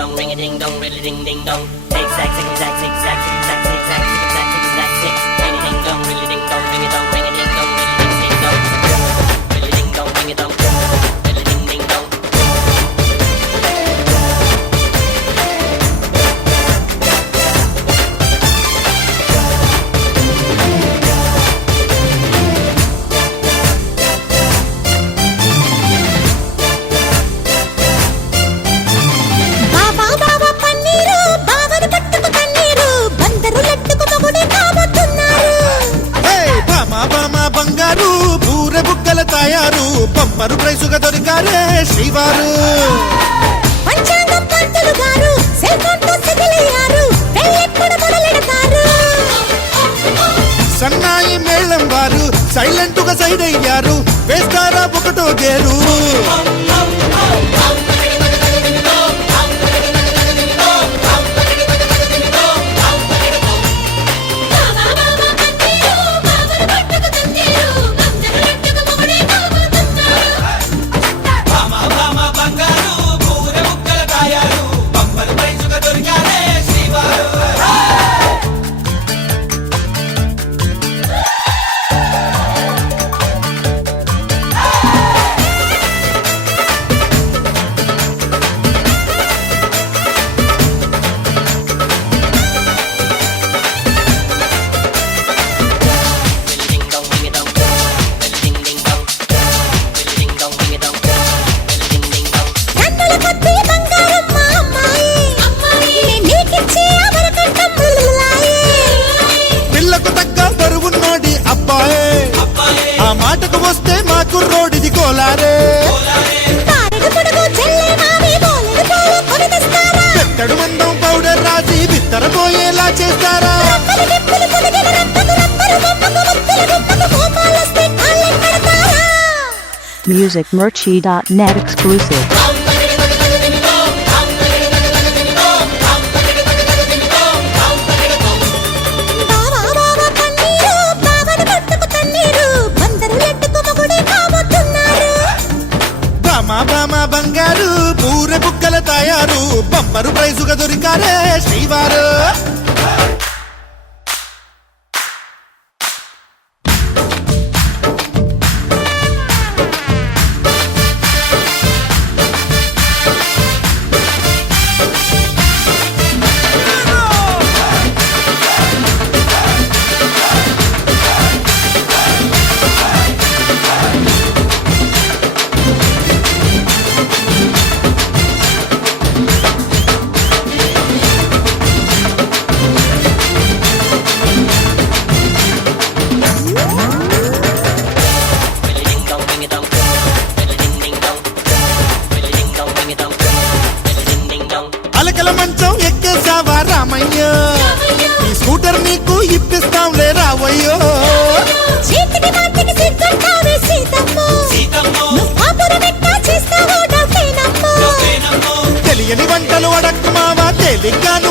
dong, ring a ding dong, really ding ding dong. Zigzag, zigzag, zigzag, zigzag, zigzag, zigzag, zigzag, zig. Ring a ding dong, really ding dong, ring a dong, ring a ding dong, really ding ding dong. Really ding dong, ring a dong, really ding ding dong. తయారు bumper ప్రైజుగా దొరికారే శ్రీవారు పంచాంగం పంతులు గారు cell phone తో సిగిలయ్యారు పెళ్ళెప్పుడు మొదలెడతారు సన్నాయి మేళం వారు silent గా side అయ్యారు వేస్తారా ఒకటో గేరు మాటకు వస్తే మా కుర్రోడిది కోలారే పెత్తడు మందం పౌడర్ రాసి బిత్తరపోయేలా చేస్తారా musicmerchie.net exclusive. బామా బంగారు పూరె బుక్కల తయారు బంపరు ప్రైజుగా దొరికారే శ్రీవారు అలకల మంచం ఎక్కేసావా రామయ్య ఈ స్కూటర్ నీకు ఇప్పిస్తాంలే రావయ్యో తెలియని వంటలు అడక్కు మావా తేలిగ్గాను